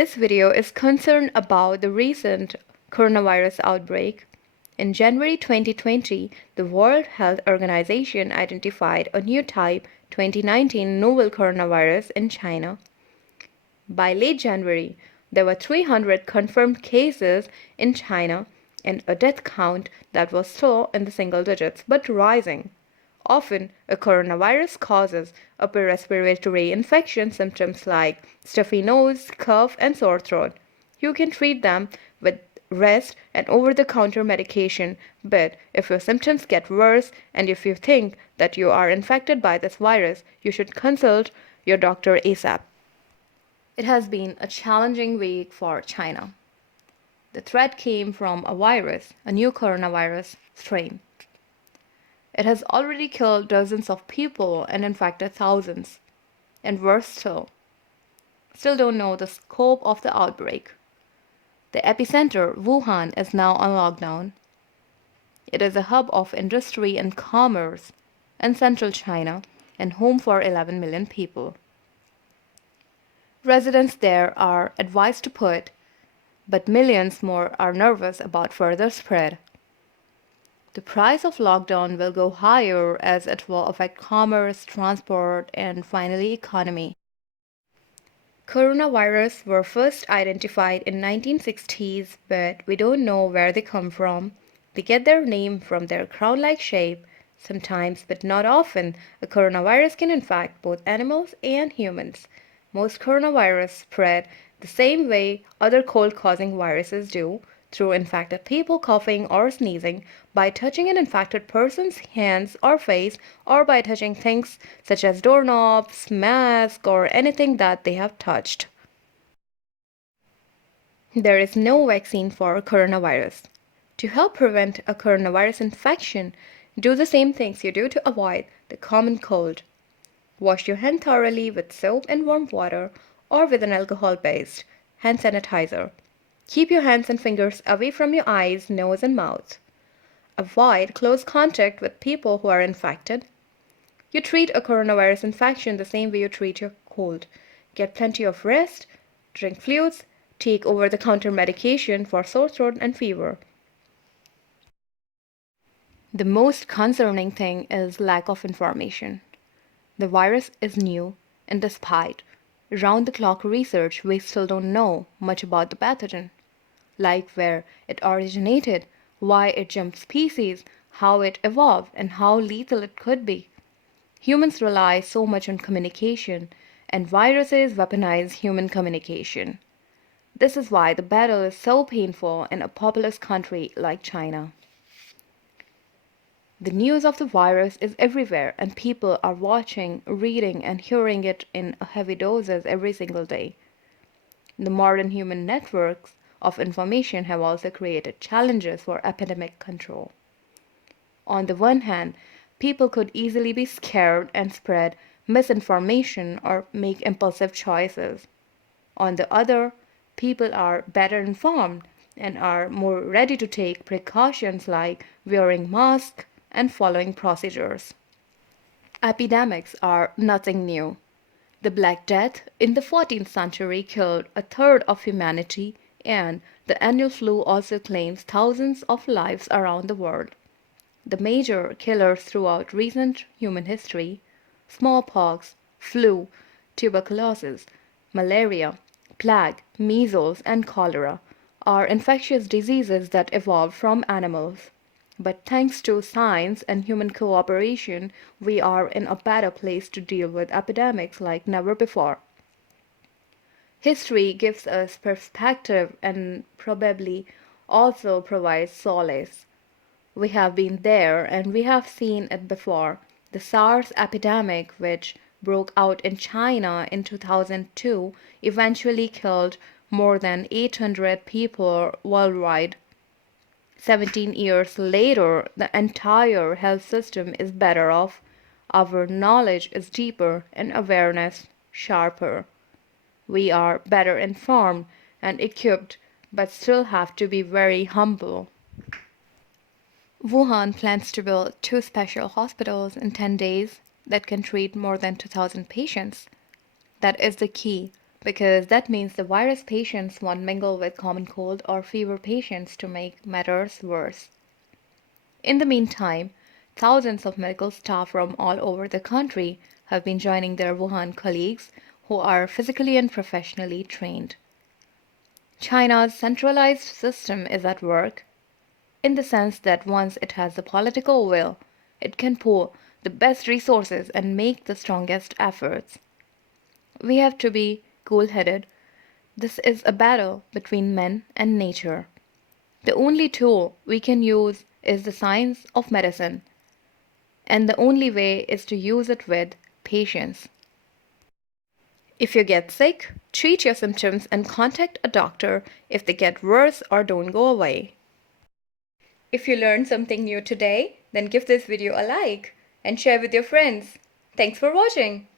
This video is concerned about the recent coronavirus outbreak. In January 2020, the World Health Organization identified a new type 2019 novel coronavirus in China. By late January, there were 300 confirmed cases in China and a death count that was still in the single digits but rising. Often, a coronavirus causes upper respiratory infection symptoms like stuffy nose, cough, and sore throat. You can treat them with rest and over-the-counter medication, but if your symptoms get worse and if you think that you are infected by this virus, you should consult your doctor ASAP. It has been a challenging week for China. The threat came from a virus, a new coronavirus strain. It has already killed dozens of people and infected thousands. And worse still don't know the scope of the outbreak. The epicenter, Wuhan, is now on lockdown. It is a hub of industry and commerce in central China and home for 11 million people. Residents there are advised to put, but millions more are nervous about further spread. The price of lockdown will go higher as it will affect commerce, transport, and finally economy. Coronavirus were first identified in 1960s, but we don't know where they come from. They get their name from their crown-like shape. Sometimes, but not often, a coronavirus can infect both animals and humans. Most coronavirus spread the same way other cold-causing viruses do, through infected people coughing or sneezing, by touching an infected person's hands or face, or by touching things such as doorknobs, masks, or anything that they have touched. There is no vaccine for coronavirus. To help prevent a coronavirus infection, do the same things you do to avoid the common cold. Wash your hand thoroughly with soap and warm water or with an alcohol-based hand sanitizer. Keep your hands and fingers away from your eyes, nose, and mouth. Avoid close contact with people who are infected. You treat a coronavirus infection the same way you treat your cold. Get plenty of rest, drink fluids, take over-the-counter medication for sore throat and fever. The most concerning thing is lack of information. The virus is new, and despite round-the-clock research, we still don't know much about the pathogen. Like where it originated, why it jumped species, how it evolved, and how lethal it could be. Humans rely so much on communication, and viruses weaponize human communication. This is why the battle is so painful in a populous country like China. The news of the virus is everywhere, and people are watching, reading, and hearing it in heavy doses every single day. The modern human networks of information have also created challenges for epidemic control. On the one hand, people could easily be scared and spread misinformation or make impulsive choices. On the other, people are better informed and are more ready to take precautions like wearing masks and following procedures. Epidemics are nothing new. The Black Death in the 14th century killed a third of humanity, and the annual flu also claims thousands of lives around the world. The major killers throughout recent human history, smallpox, flu, tuberculosis, malaria, plague, measles, and cholera, are infectious diseases that evolved from animals. But thanks to science and human cooperation, we are in a better place to deal with epidemics like never before. History gives us perspective and probably also provides solace. We have been there and we have seen it before. The SARS epidemic, which broke out in China in 2002, eventually killed more than 800 people worldwide. 17 years later, the entire health system is better off. Our knowledge is deeper and awareness sharper. We are better informed and equipped, but still have to be very humble. Wuhan plans to build 2 special hospitals in 10 days that can treat more than 2,000 patients. That is the key. because that means the virus patients won't mingle with common cold or fever patients to make matters worse. In the meantime, thousands of medical staff from all over the country have been joining their Wuhan colleagues who are physically and professionally trained. China's centralized system is at work in the sense that once it has the political will, it can pool the best resources and make the strongest efforts. We have to be cool headed. This is a battle between men and nature. The only tool we can use is the science of medicine, and the only way is to use it with patience. If you get sick, treat your symptoms and contact a doctor if they get worse or don't go away. If you learned something new today, then give this video a like and share with your friends. Thanks for watching.